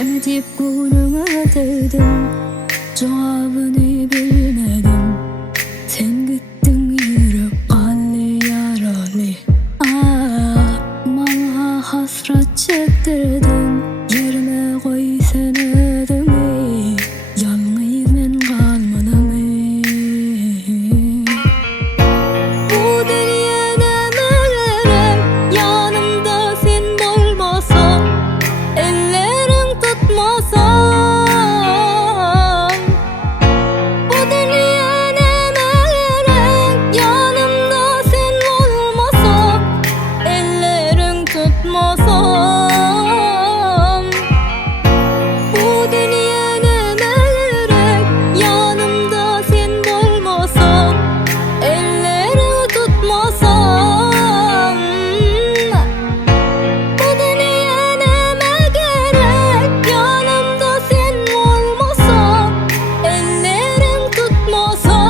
Neme deyip koynuna dedim, cevabını bilmedim. Sen gittin yürüp kalli yaralı. Bana hasret çektirdin, yerime koy sen ödümü. Yalnız ben kalmadım. Bu dünya neme gerek, yanımda sen olmasan, ellerin tutmasan. Bu dünya neme gerek, yanımda sen olmasan, ellerin tutmasan. Bu dünya neme gerek, yanımda sen olmasan, ellerin tutmasan. Bu dünya neme gerek, yanımda sen olmasan, ellerin tutmasan.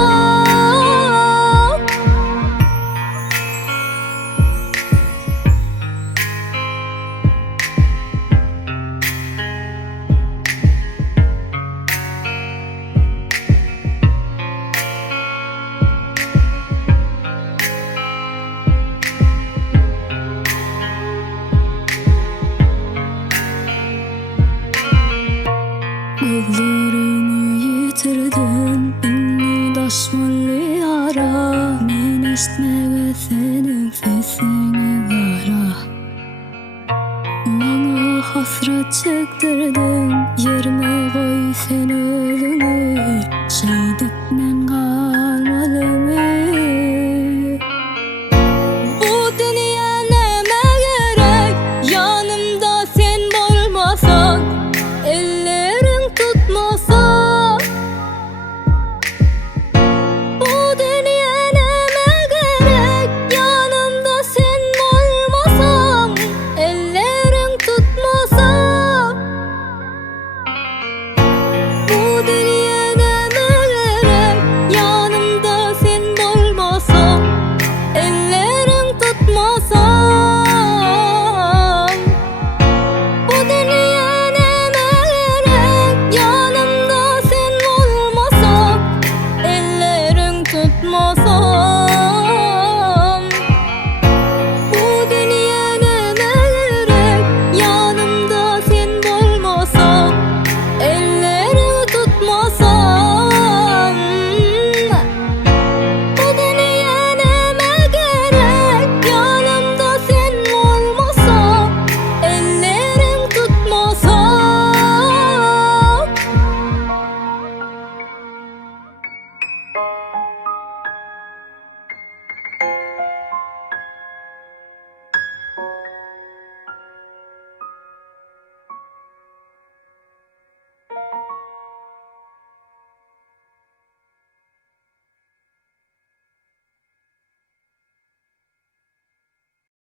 Gözlerimi yitirdin, inni daşmalı ara. Men eşitmege senin sesini kara. Bana hasret çektirdin, yerime koy sen özünü.